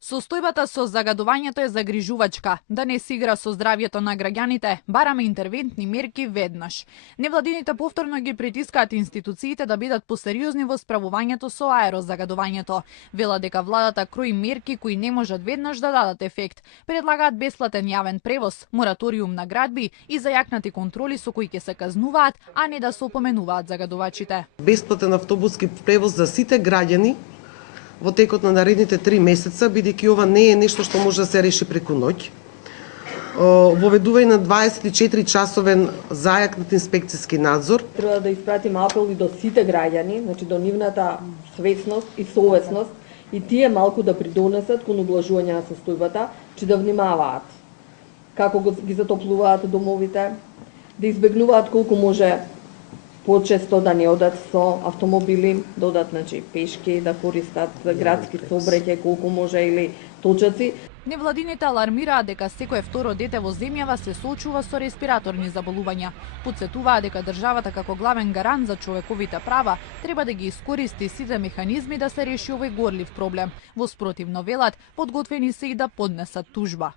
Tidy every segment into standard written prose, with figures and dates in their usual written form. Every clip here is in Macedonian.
Состојбата со загадувањето е загрижувачка. Да не се игра со здравјето на граѓаните, бараме интервентни мерки веднаш. Невладините повторно ги притискаат институциите да бидат посериозни во справувањето со аерозагадувањето. Велат дека владата крои мерки кои не можат веднаш да дадат ефект. Предлагаат бесплатен јавен превоз, мораториум на градби и зајакнати контроли со кои ќе се казнуваат, а не да се опоменуваат загадувачите. Бесплатен автобуски превоз за сите граѓани во текот на наредните 3 месеца, бидејќи ова не е нешто што може да се реши преку ноќ. Воведување на 24 часовен зајакнат инспекцијски надзор. Треба да испратиме апел и до сите граѓани, значи до нивната свесност и совесност, и тие малку да придонесат кон облажување на состојбата, че да внимаваат како ги затоплуваат домовите, да избегнуваат колку може почесто да не одат со автомобили, да одат пешки, да користат градски сообраќај колку може или точаци. Невладините алармираат дека секое второ дете во земјава се соочува со респираторни заболувања. Потсетуваат дека државата како главен гарант за човековите права треба да ги искористи сите механизми да се реши овој горлив проблем. Во спротивно велат, подготвени се и да поднесат тужба.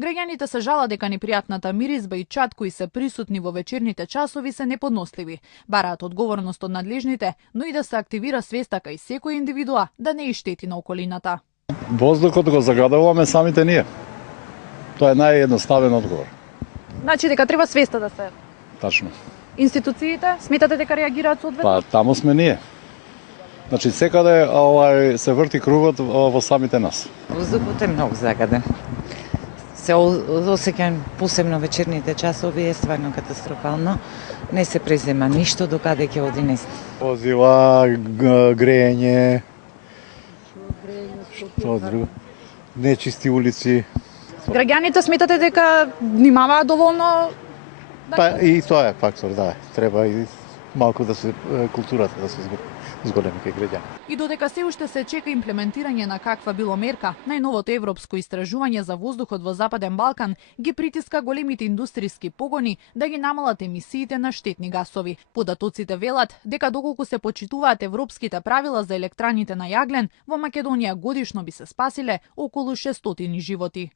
Граѓаните се жалат дека непријатната миризба и чад кои се присутни во вечерните часови се неподносливи. Бараат одговорност од надлежните, но и да се активира свеста кај секој индивидуа да не штети на околината. Воздухот го загадуваме самите ние. Тоа е наједноставен одговор. Значи дека треба свеста да се. Тачно. Институциите сметате дека реагираат соодветно? Па таму сме ние. Значи секаде се врти кругот во самите нас. Воздухот е многу загаден. Се осеќам посебно вечерните часови е стварно катастрофално. Не се презема ништо докаде ќе оди не. Возила, грејење, што друго, нечисти улици. Граѓаните сметате дека внимаваат доволно? Па и тоа е фактор, да. Треба и малку да се културата да се зголеми кај граѓани. И додека се уште се чека имплементирање на каква било мерка, најновото европско истражување за воздухот во Западен Балкан ги притиска големите индустријски погони да ги намалат емисиите на штетни гасови. Податоците велат дека доколку се почитуваат европските правила за електраните на јаглен, во Македонија годишно би се спасиле околу 600 животи.